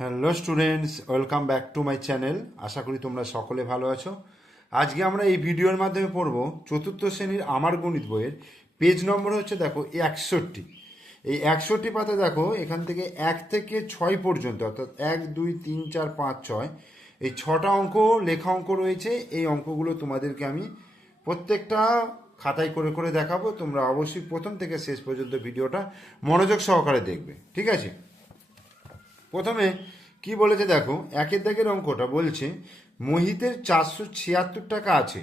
Hello students, welcome back to my channel. আশা করি তোমরা সকলে ভালো আছো। আজকে আমরা এই ভিডিওর মাধ্যমে পড়ব চতুর্থ শ্রেণীর আমার গণিত বইয়ের পেজ নম্বর হচ্ছে দেখো 61। এই 61 পাতা দেখো, এখান থেকে 1 থেকে 6 পর্যন্ত, অর্থাৎ 1 2 3 4 5 6, এই 6টা অঙ্ক লেখা অঙ্ক রয়েছে। এই অঙ্কগুলো তোমাদেরকে আমি প্রত্যেকটা খাতায় করে করে দেখাবো। তোমরা অবশ্যই প্রথম থেকে শেষ পর্যন্ত ভিডিওটা মনোযোগ সহকারে দেখবে, ঠিক আছে? প্রথমে কি বলেছে দেখো, একের দাগের অঙ্কটা বলছে মোহিতের 476 টাকা আছে।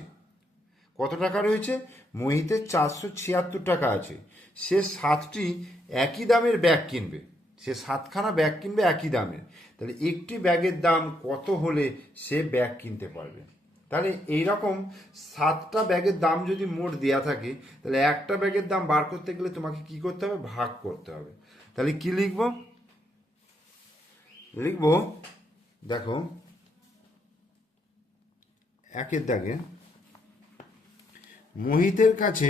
কত টাকা রয়েছে? মোহিতের 476 টাকা আছে। সে 7টি একই দামের ব্যাগ কিনবে। সে 7খানা ব্যাগ কিনবে একই দামের। তাহলে একটি ব্যাগের দাম কত হলে সে ব্যাগ কিনতে পারবে? তাহলে এইরকম 7টা ব্যাগের দাম যদি মোট দেওয়া থাকে, তাহলে একটা ব্যাগের দাম বার করতে গেলে তোমাকে কি করতে হবে? ভাগ করতে হবে। তাহলে কি লিখবো? লিখবো দেখো, একের দাগে মোহিতের কাছে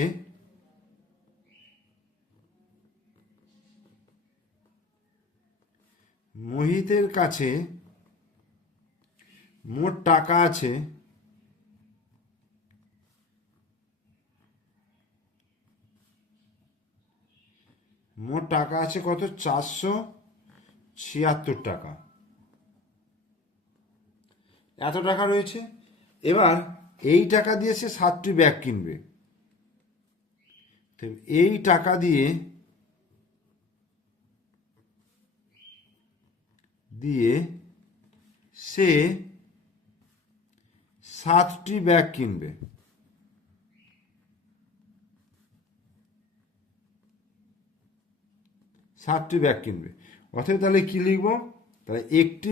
মোট টাকা আছে কত? 476 টাকা। এত টাকা রয়েছে। এবার এই টাকা দিয়ে সে 7টি ব্যাগ কিনবে। তো এই টাকা দিয়ে সে 7টি ব্যাগ কিনবে। অর্থাৎ তাহলে কি লিখবো? তাহলে একটি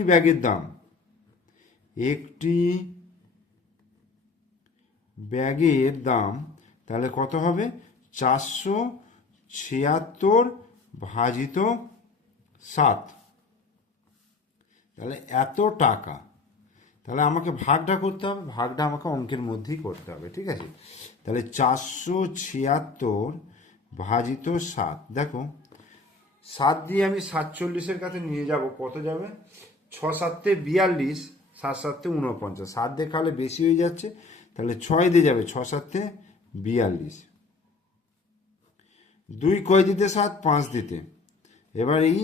ব্যাগের দাম তাহলে কত হবে? 476 ভাজিত 7, তাহলে এত টাকা। তাহলে আমাকে ভাগটা করতে হবে, ভাগটা আমাকে অঙ্কের মধ্যেই করতে হবে, ঠিক আছে? তাহলে 476 ভাজিত 7, দেখো 7 দিয়ে আমি 47-এর কাছে নিয়ে যাব, কত যাবে? 6 7 42, 7 7 49, 7 দিয়ে খাওয়ালে বেশি হয়ে যাচ্ছে, তাহলে 6 দিয়ে যাবে, 6 7 42, 2 কয় দিতে 7, 5 দিতে। এবার এই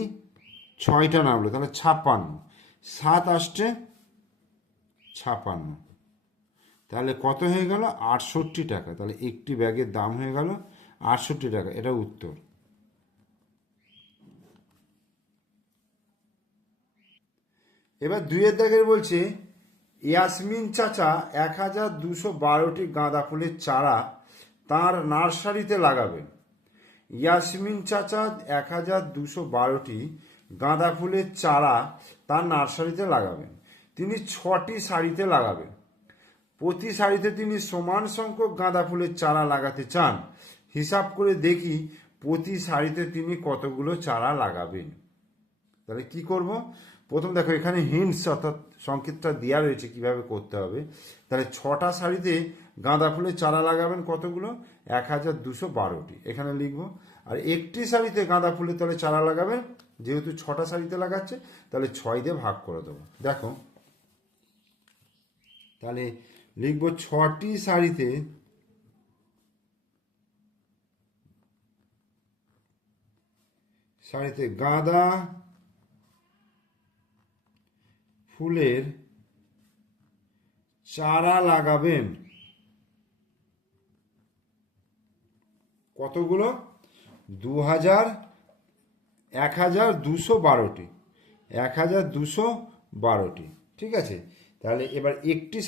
6টা নামলো, তাহলে 56, 7 আসছে 56, তাহলে কত হয়ে গেল? 68 টাকা। তাহলে একটি ব্যাগের দাম হয়ে গেল 68 টাকা। এটা উত্তর। এবার 2-এর দাগের বলছে ইয়াসমিন চাচা 1212টি গাঁদা ফুলের চারা তার নার্সারিতে লাগাবেন। ইয়াসমিন চাচা 1212টি গাঁদা ফুলের চারা তার নার্সারিতে লাগাবেন। তিনি 6টি সারিতে লাগাবেন। প্রতি সারিতে তিনি সমান সংখ্যক গাঁদা ফুলের চারা লাগাতে চান। হিসাব করে দেখি প্রতি সারিতে তিনি কতগুলো চারা লাগাবেন। তাহলে কি করব? প্রথম দেখো, এখানে হিন্টস অর্থাৎ সংকেতটা দেওয়া রয়েছে কিভাবে করতে হবে। তাহলে 6টা সারিতে গাঁদা ফুলের চারা লাগাবেন কতগুলো? 1212টি এখানে লিখবো। আর একটি সারিতে গাঁদা ফুলের তাহলে চারা লাগাবেন, যেহেতু 6টা সারিতে লাগাচ্ছে, তাহলে 6 দিয়ে ভাগ করে দেবো। দেখো তাহলে লিখবো 6টি সারিতে গাঁদা ফুলের চারা লাগাবেন কতগুলো? 1212টি। 1212টি, ঠিক আছে? তাহলে এবার একটি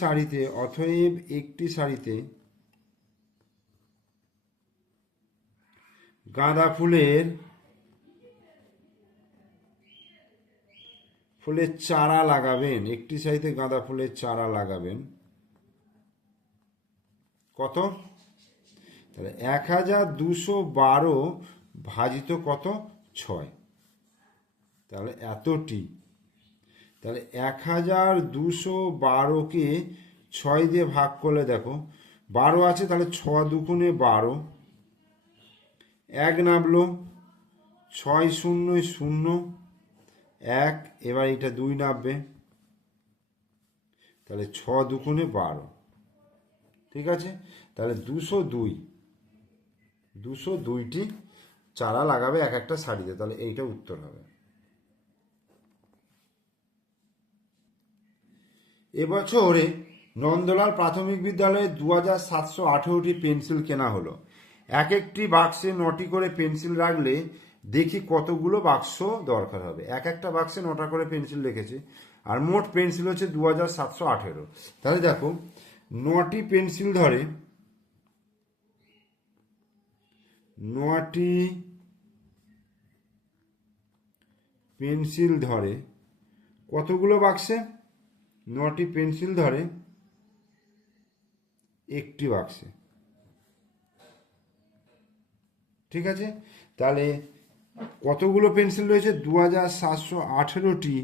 সারিতে অতএব একটি সারিতে গাঁদা ফুলের চারা লাগাবেন। একটি সারিতে গাঁদা ফুলের চারা লাগাবেন কত? তাহলে 1212 ভাজিত কত? 6, তাহলে এতটি। তাহলে 1212কে 6 দিয়ে ভাগ করলে দেখো 12 আছে, তাহলে 6 দুগুণে 12, 1 নামলো, 6 0 0 1, এবার এটা 2 নামবে, তাহলে 6 দুগুণে 12, ঠিক আছে। তাহলে 202টি চারা লাগাবে এক একটা সারিতে, তাহলে এইটা উত্তর হবে। এবছরে নন্দলাল প্রাথমিক বিদ্যালয়ে 2718টি পেন্সিল কেনা হলো। এক একটি বাক্সে 9টি করে পেন্সিল রাখলে দেখি কতগুলো বাক্স দরকার হবে। এক একটা বাক্সে 9টা করে পেন্সিল রেখেছে, আর মোট পেন্সিল হচ্ছে 2718। তাহলে দেখো 9টি পেন্সিল ধরে, 9টি পেন্সিল ধরে কতগুলো বাক্সে? 9টি পেন্সিল ধরে একটি বাক্সে, ঠিক আছে। তাহলে কতগুলো পেন্সিল রয়েছে? 2718টি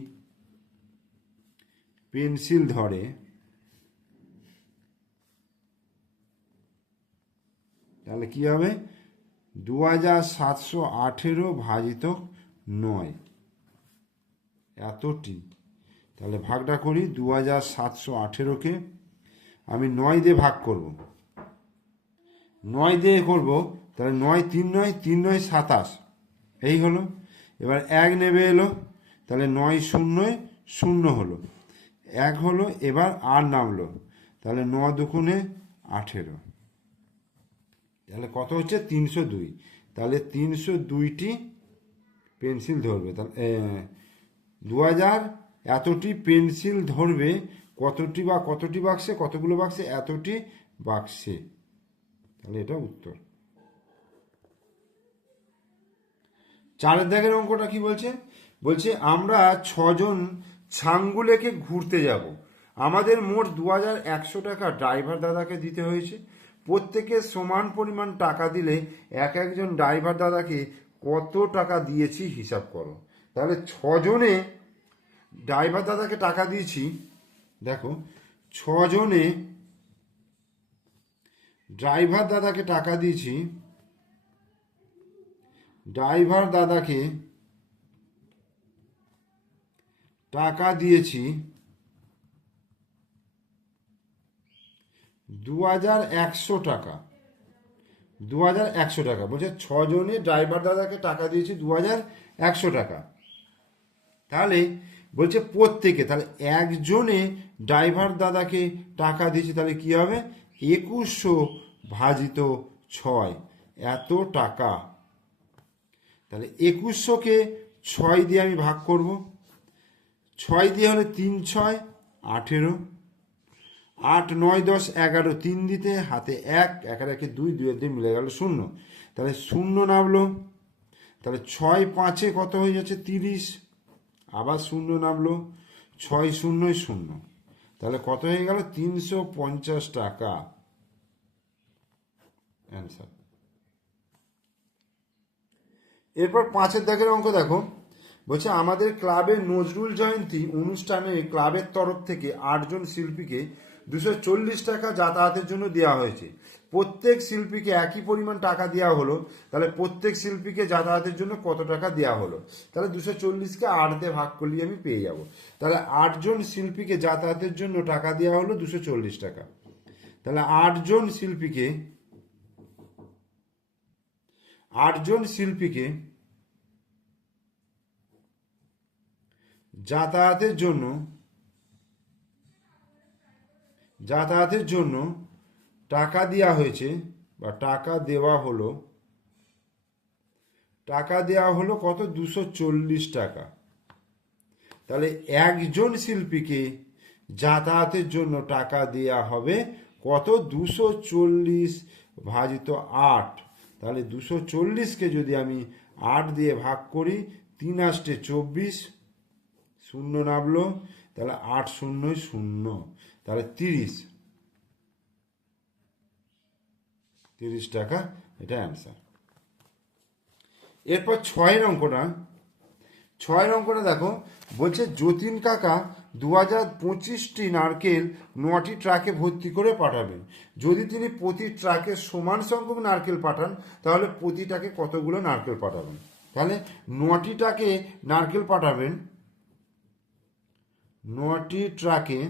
পেন্সিল ধরে, তাহলে কি হবে? 2718 ভাজিত 9, এতটি। তাহলে ভাগটা করি, 2718কে আমি 9 দিয়ে ভাগ করব, 9 দিয়ে করব, তাহলে 9 3 9 3 9 27, এই হলো। এবার 1 নেবে এলো, তাহলে 9 0 0 হলো, 1 হলো। এবার আর নামলো, তাহলে 9 দুগুণে 18, তাহলে কত হচ্ছে? 302। তাহলে 302টি পেন্সিল ধরবে, তাহলে 2000 এতটি পেন্সিল ধরবে কতটি বাক্সে? কতগুলো বাক্সে? এতটি বাক্সে, তাহলে এটা উত্তর। 4 দাগের অঙ্কটা কি বলছে? বলছে আমরা 6 জন ছাঙ্গুলেকে ঘুরতে যাব। আমাদের মোট 2100 টাকা ড্রাইভার দাদাকে দিতে হয়েছে। প্রত্যেকে সমান পরিমাণ টাকা দিলে একজন ড্রাইভার দাদাকে কত টাকা দিয়েছি হিসাব করো। তাহলে 6 জনে ড্রাইভার দাদাকে টাকা দিয়েছি, দেখো 6 জনে ড্রাইভার দাদাকে টাকা দিয়েছি, ড্রাইভার দাদাকে টাকা দিয়েছি 2100 টাকা। 2100 টাকা বলছে, 6 জনে ড্রাইভার দাদাকে টাকা দিয়েছি 2100 টাকা। তাহলে বলছে প্রত্যেকে, তাহলে একজনে ড্রাইভার দাদাকে টাকা দিয়েছে, তাহলে কি হবে? 2100 ভাজিত 6, এত টাকা। তাহলে 2100কে 6 দিয়ে আমি ভাগ করব, 6 দিয়ে হলে 3 6 18, 8 9 10 11, 3 দিতে হাতে 1, 1 আর 1 2, 2 দিয়ে মিলে গেল 0, তাহলে 0 নামলো। তাহলে 6 5 কত হয়ে যাচ্ছে? 30, আবার 0 নামলো, 6 0 0, তাহলে কত হয়ে গেল? 350 টাকা, অ্যান্সার। এরপর 5 দাগের অঙ্ক দেখো, বলছে আমাদের ক্লাবের নজরুল জয়ন্তী অনুষ্ঠানে ক্লাবের তরফ থেকে 8 জন শিল্পীকে 240 টাকা যাতায়াতের জন্য দেওয়া হয়েছে। প্রত্যেক শিল্পীকে একই পরিমাণ টাকা দেওয়া হলো, তাহলে প্রত্যেক শিল্পীকে যাতায়াতের জন্য কত টাকা দেওয়া হলো? তাহলে 240কে 8 দিয়ে ভাগ করলে আমি পেয়ে যাব। তাহলে 8 জন শিল্পীকে যাতায়াতের জন্য টাকা দেওয়া হলো 240 টাকা। তাহলে 8 জন শিল্পীকে যাতায়াতের জন্য টাকা দেওয়া হয়েছে, বা টাকা দেওয়া হলো কত? 240 টাকা। তাহলে একজন শিল্পীকে যাতায়াতের জন্য টাকা দেওয়া হবে কত? 240 ভাজিত 8, তাহলে 240কে যদি আমি 8 দিয়ে ভাগ করি, 3 8 24, 0 নামলো, তাহলে 8 0 0, তাহলে 30 টাকা, এটা অ্যান্সার। এরপর 6 অঙ্কটা দেখো, বলছে যতীন কাকা 2025টি নারকেল 9টি ট্রাকে ভর্তি করে পাঠাবেন। যদি তিনি প্রতি ট্রাকে সমান সংখ্যক নারকেল পাঠান, তাহলে প্রতি ট্রাকে কতগুলো নারকেল পাঠাবেন? তাহলে 9টি ট্রাকে নারকেল পাঠাবেন, 9টি ট্রাকে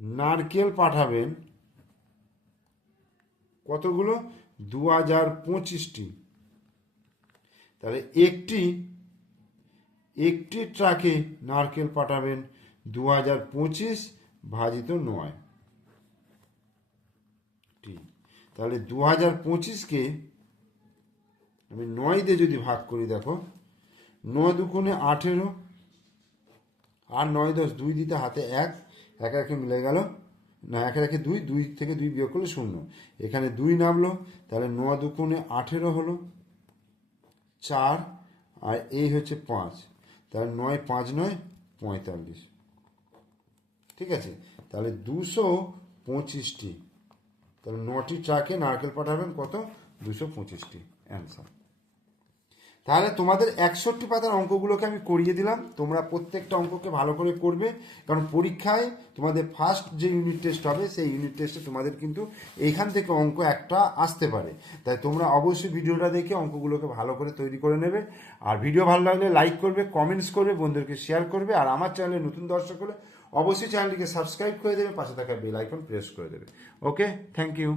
নারকেল পাঠাবেন কতগুলো? 2025টি। তাহলে একটি ট্রাকে নারকেল পাঠাবেন 2025 ভাজিত 9। তাহলে 2025কে আমি 9 দিয়ে যদি ভাগ করি, দেখো 9 দুগুণে 18, আর 9 10 2 দিতে হাতে 1, 1 একে মিলে গেল না, 1 একে 2, 2 থেকে 2 বিয়োগ করলে 0, এখানে 2 নামলো। তাহলে 9 দুগুণে 18 হলো 4, আর এই হচ্ছে 5। তাহলে 9 5 9 45। ঠিক আছে, তাহলে 225টি। তাহলে 9টি ট্রাকে নারকেল পাঠাবেন কত? 225টি অ্যান্সার। তাহলে তোমাদের 61 পাতার অঙ্কগুলোকে আমি করিয়ে দিলাম, তোমরা প্রত্যেকটা অঙ্ককে ভালো করে করবে, কারণ পরীক্ষায় তোমাদের ফার্স্ট যে ইউনিট টেস্ট হবে সেই ইউনিট টেস্টে তোমাদের কিন্তু এইখান থেকে অঙ্ক একটা আসতে পারে। তাই তোমরা অবশ্যই ভিডিওটা দেখে অঙ্কগুলোকে ভালো করে তৈরি করে নেবে। আর ভিডিও ভালো লাগলে লাইক করবে, কমেন্টস করবে, বন্ধুদেরকে শেয়ার করবে। আর আমার চ্যানেলে নতুন দর্শক হলে অবশ্যই চ্যানেলটিকে সাবস্ক্রাইব করে দেবে, পাশে থাকা বেল আইকন প্রেস করে দেবে। ওকে, থ্যাংক ইউ।